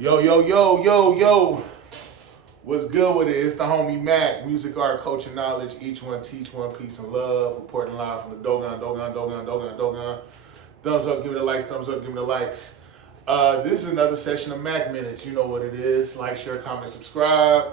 Yo, yo, yo, yo, yo. What's good with it? It's the homie Mac. Music, art, culture, knowledge. Each one teach one, peace and love. Reporting live from the Dogon. Thumbs up, give me the likes. Thumbs up, give me the likes. This is another session of Mac Minutes. You know what it is. Like, share, comment, subscribe.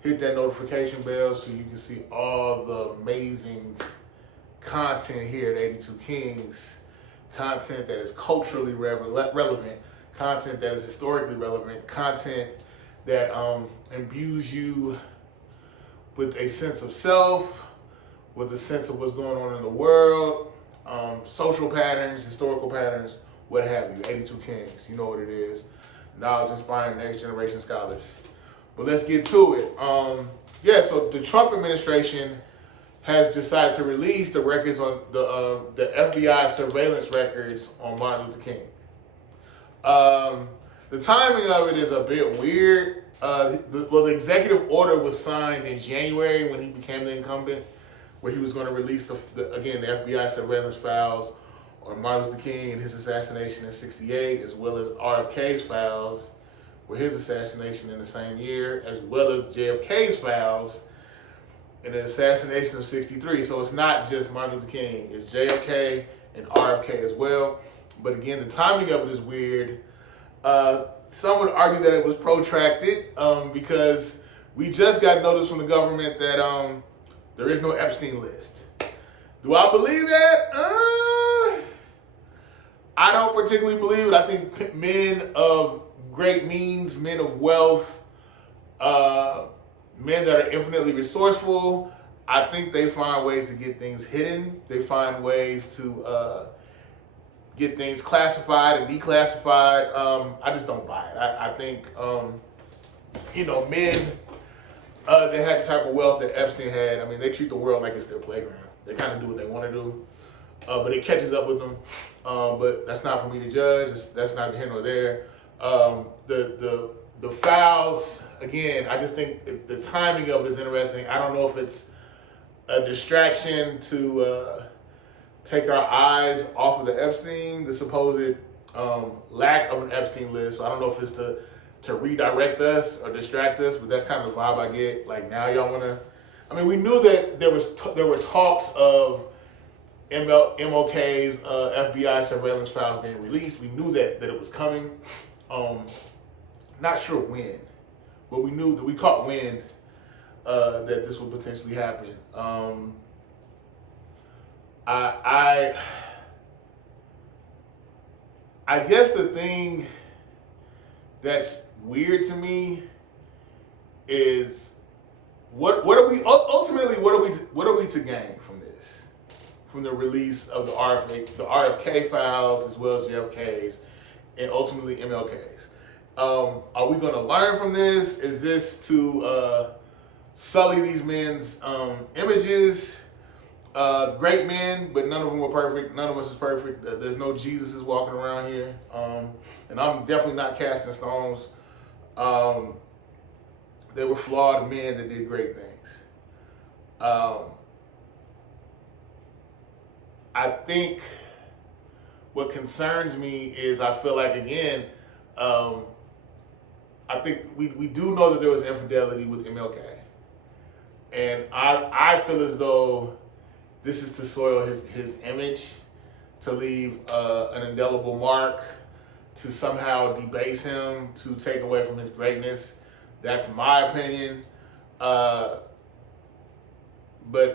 Hit that notification bell so you can see all the amazing content here at 82 Kings. Content that is culturally relevant. Content that is historically relevant. Content that imbues you with a sense of self, with a sense of what's going on in the world, social patterns, historical patterns, what have you. 82 Kings, you know what it is. Knowledge inspiring next generation scholars. But let's get to it. So the Trump administration has decided to release the records on the FBI surveillance records on Martin Luther King. The timing of it is a bit weird. The executive order was signed in January when he became the incumbent, where he was going to release the FBI surveillance files on Martin Luther King and his assassination in '68, as well as RFK's files with his assassination in the same year, as well as JFK's files in the assassination of '63. So it's not just Martin Luther King, it's JFK and RFK as well. But again, the timing of it is weird. Some would argue that it was protracted because we just got notice from the government that there is no Epstein list. Do I believe that? I don't particularly believe it. I think men of great means, men of wealth, men that are infinitely resourceful, I think they find ways to get things hidden. They find ways to get things classified and declassified. I just don't buy it. I think, men that had the type of wealth that Epstein had, they treat the world like it's their playground. They kind of do what they want to do, but it catches up with them. But that's not for me to judge. That's not here nor there. The files, again, I just think the timing of it is interesting. I don't know if it's a distraction to take our eyes off of the supposed lack of an Epstein list. So I don't know if it's to redirect us or distract us, but that's kind of the vibe I get. Like, now y'all want to... we knew that there were talks of Mlk's FBI surveillance files being released. We knew that it was coming. Not sure when, but we knew that we caught wind that this would potentially happen. I guess the thing that's weird to me is what are we ultimately what are we to gain from this, from the release of the RFK files as well as JFK's and ultimately MLK's. Are we going to learn from this? Is this to sully these men's images? Great men, but none of them were perfect. None of us is perfect. There's no Jesuses walking around here. And I'm definitely not casting stones. They were flawed men that did great things. I think what concerns me is I feel like, again, I think we do know that there was infidelity with MLK. And I feel as though this is to soil his image, to leave an indelible mark, to somehow debase him, to take away from his greatness. That's my opinion. But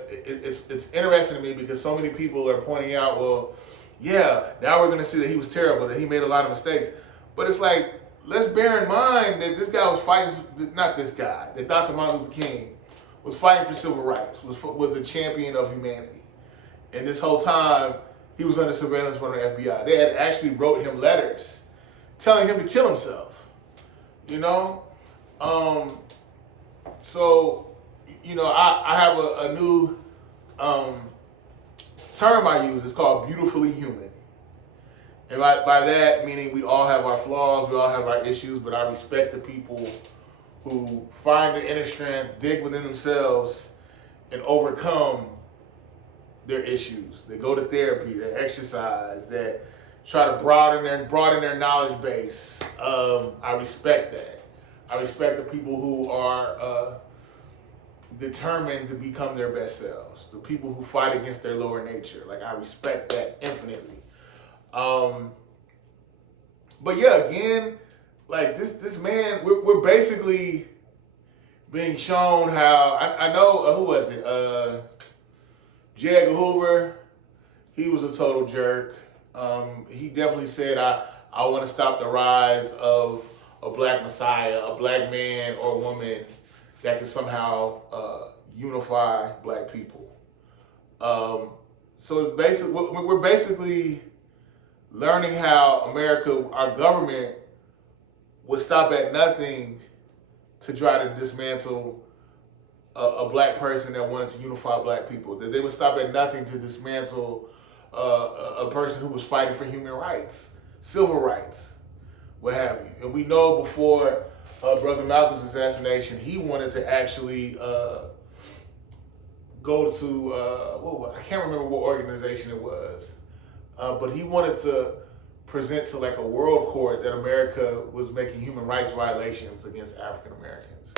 it's interesting to me because so many people are pointing out, well, yeah, now we're going to see that he was terrible, that he made a lot of mistakes. But it's like, let's bear in mind that this guy was fighting, that Dr. Martin Luther King was fighting for civil rights, was a champion of humanity. And this whole time, he was under surveillance from the FBI. They had actually wrote him letters telling him to kill himself, I have a new term I use. It's called beautifully human. And by that, meaning we all have our flaws, we all have our issues, but I respect the people who find the inner strength, dig within themselves, and overcome their issues. They go to therapy, they exercise, that try to broaden their knowledge base. I respect that. I respect the people who are determined to become their best selves. The people who fight against their lower nature. Like, I respect that infinitely. But yeah, again, like this man, we're basically being shown how I know who was it? J. Edgar Hoover. He was a total jerk. He definitely said, I want to stop the rise of a black messiah, a black man or woman that can somehow unify black people. So it's basically, we're basically learning how America, our government, would stop at nothing to try to dismantle a black person that wanted to unify black people. That they would stop at nothing to dismantle a person who was fighting for human rights, civil rights, what have you. And we know before Brother Malcolm's assassination, he wanted to actually go to, I can't remember what organization it was, but he wanted to present to like a world court that America was making human rights violations against African Americans.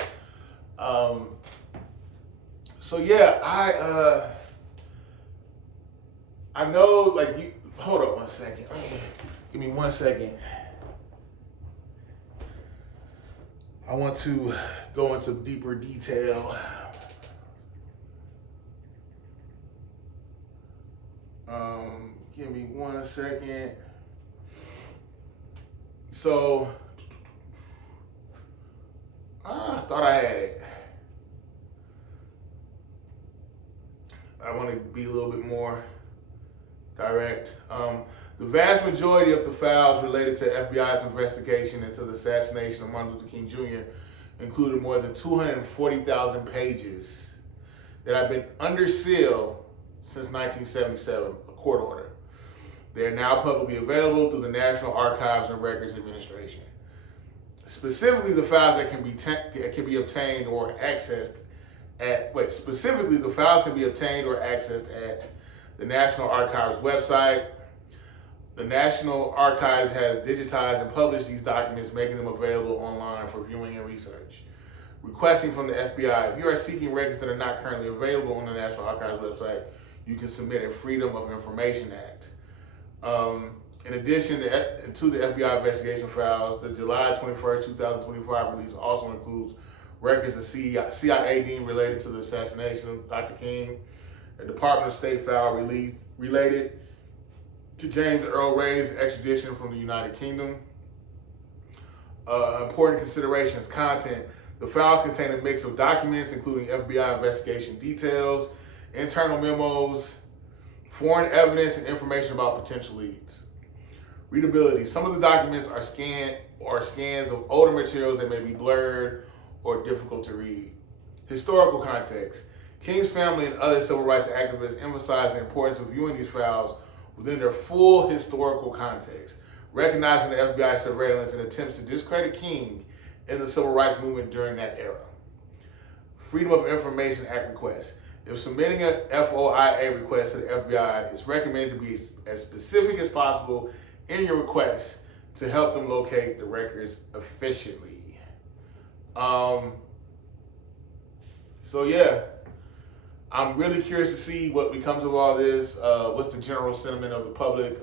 So yeah, I know, like, you, hold up 1 second. Give me 1 second. I want to go into deeper detail. Give me 1 second. So, I thought I had it. I want to be a little bit more direct. The vast majority of the files related to FBI's investigation into the assassination of Martin Luther King Jr. included more than 240,000 pages that have been under seal since 1977, a court order. They are now publicly available through the National Archives and Records Administration. Specifically, the files that can be obtained or accessed at, specifically the files can be obtained or accessed at the National Archives website. The National Archives has digitized and published these documents, making them available online for viewing and research. Requesting from the FBI, if you are seeking records that are not currently available on the National Archives website, you can submit a Freedom of Information Act. In addition to the FBI investigation files, the July 21st, 2025 release also includes records of CIA deemed related to the assassination of Dr. King, a Department of State file related to James Earl Ray's extradition from the United Kingdom. Important considerations, content. The files contain a mix of documents, including FBI investigation details, internal memos, foreign evidence, and information about potential leads. Readability. Some of the documents are scans of older materials that may be blurred or difficult to read. Historical context. King's family and other civil rights activists emphasize the importance of viewing these files within their full historical context, recognizing the FBI surveillance and attempts to discredit King in the civil rights movement during that era. Freedom of Information Act request. If submitting a FOIA request to the FBI, it's recommended to be as specific as possible in your request to help them locate the records efficiently. So yeah, I'm really curious to see what becomes of all this. What's the general sentiment of the public?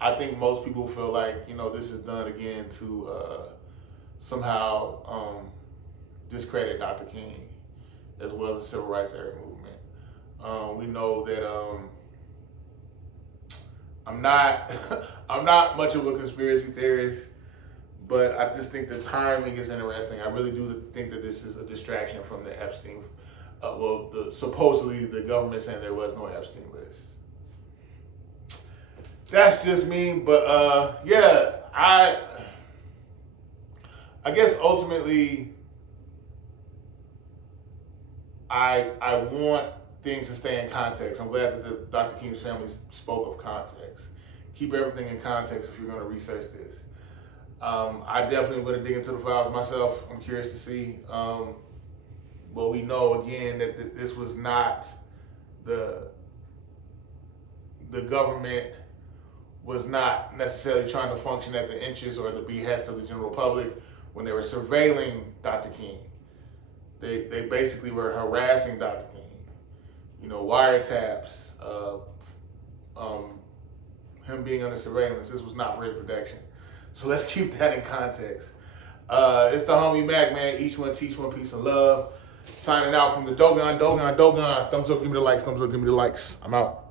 I think most people feel like, this is done again to somehow discredit Dr. King as well as the civil rights era movement. We know that I'm not much of a conspiracy theorist, but I just think the timing is interesting. I really do think that this is a distraction from the Epstein. Supposedly the government saying there was no Epstein list. That's just me, but yeah, I guess ultimately I want things to stay in context. I'm glad that Dr. King's family spoke of context. Keep everything in context if you're going to research this. I definitely going to dig into the files myself. I'm curious to see. But we know again that this was not the government was not necessarily trying to function at the interest or the behest of the general public when they were surveilling Dr. King. They basically were harassing Dr. King. You know, wiretaps, him being under surveillance. This was not for his protection. So let's keep that in context. It's the homie Mac, man. Each one teach one, peace and love. Signing out from the Dogon. Thumbs up, give me the likes. Thumbs up, give me the likes. I'm out.